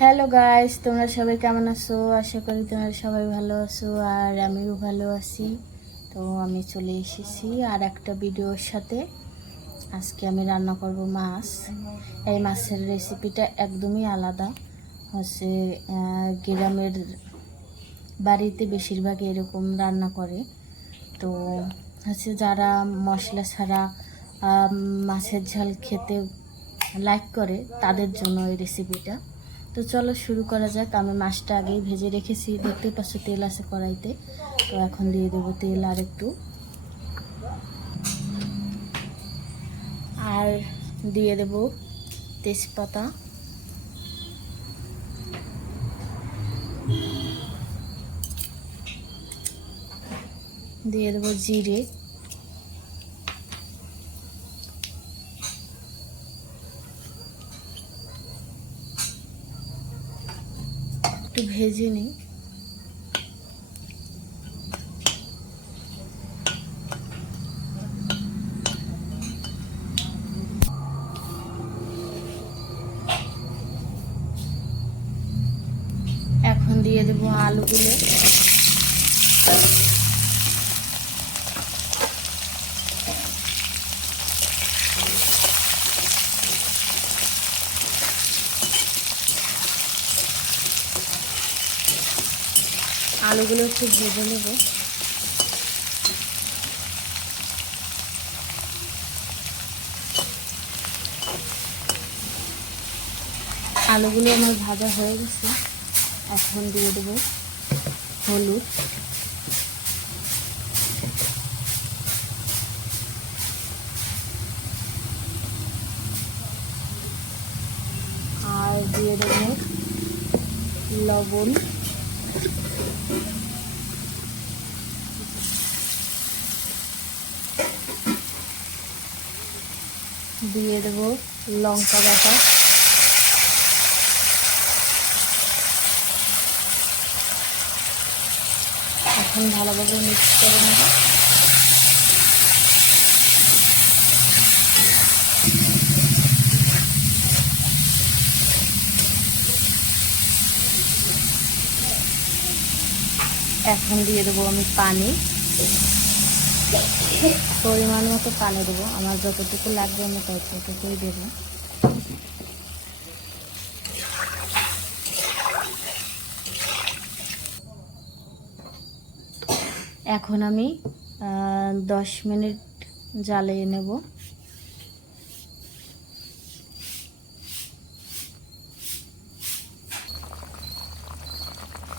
Hello guys, তোমরা সবাই কেমন আছো? আশা করি তোমরা সবাই ভালো আছো আর আমিও ভালো আছি। তো আমি চলে এসেছি আর একটা ভিডিওর সাথে। আজকে আমি রান্না করব মাছ। এই মাছের রেসিপিটা একদমই আলাদা। হচ্ছে গ্রামের বাড়িতে বেশিরভাগ এরকম রান্না করে। তো হচ্ছে যারা মশলা ছাড়া মাছের ঝাল খেতে লাইক করে তাদের জন্য এই রেসিপিটা। তো চলো শুরু করা যাক। আমি মাছটা আগেই ভেজে রেখেছি, দেখতে পাচ্ছ তেল আছে কড়াইতে। তো এখন দিয়ে দেবো তেল আর একটু, আর দিয়ে দেব তেজপাতা, দিয়ে দেবো জিরে, একটু ভেজে নিই। এখন দিয়ে দেবো আলুগুলো, আলুগুলো একটু ভেজে নেব। আলুগুলো আমার ভাজা হয়ে গেছে। এখন দিয়ে দেবো হলুদ, আর দিয়ে দেবো লবণ, দিয়ে দেবো লঙ্কা বাটা, এখন ভালোভাবে মিক্স করে নেব। এখন দিয়ে দেবো আমি পানি, পরিমাণ মতো পানি দেবো। আমার যতটুকু লাগবে আমি ততটুকুই দেবো। এখন আমি 10 মিনিট জ্বালিয়ে নেব।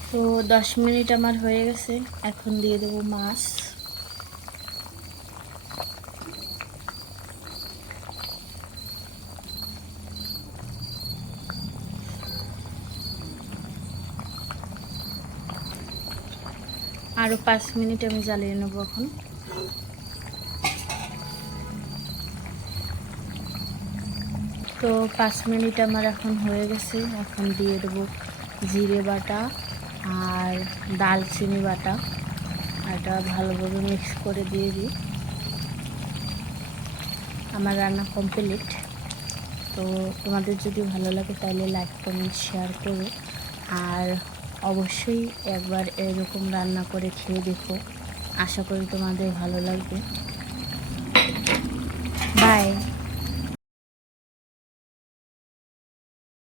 তো 10 মিনিট আমার হয়ে গেছে। এখন দিয়ে দেবো মাছ, আরও 5 মিনিট আমি জ্বালিয়ে নেব। এখন তো 5 মিনিট আমার এখন হয়ে গেছে। এখন দিয়ে দেবো জিরে বাটা আর দালচিনি বাটা, এটা ভালোভাবে মিক্স করে দিয়ে দিই। আমার রান্না কমপ্লিট। তো তোমাদের যদি ভালো লাগে তাহলে লাইক কমেন্ট শেয়ার করো, আর অবশ্যই একবার এরকম রান্না করে খেয়ে দেখো। আশা করি তোমাদের ভালো লাগবে। বাই।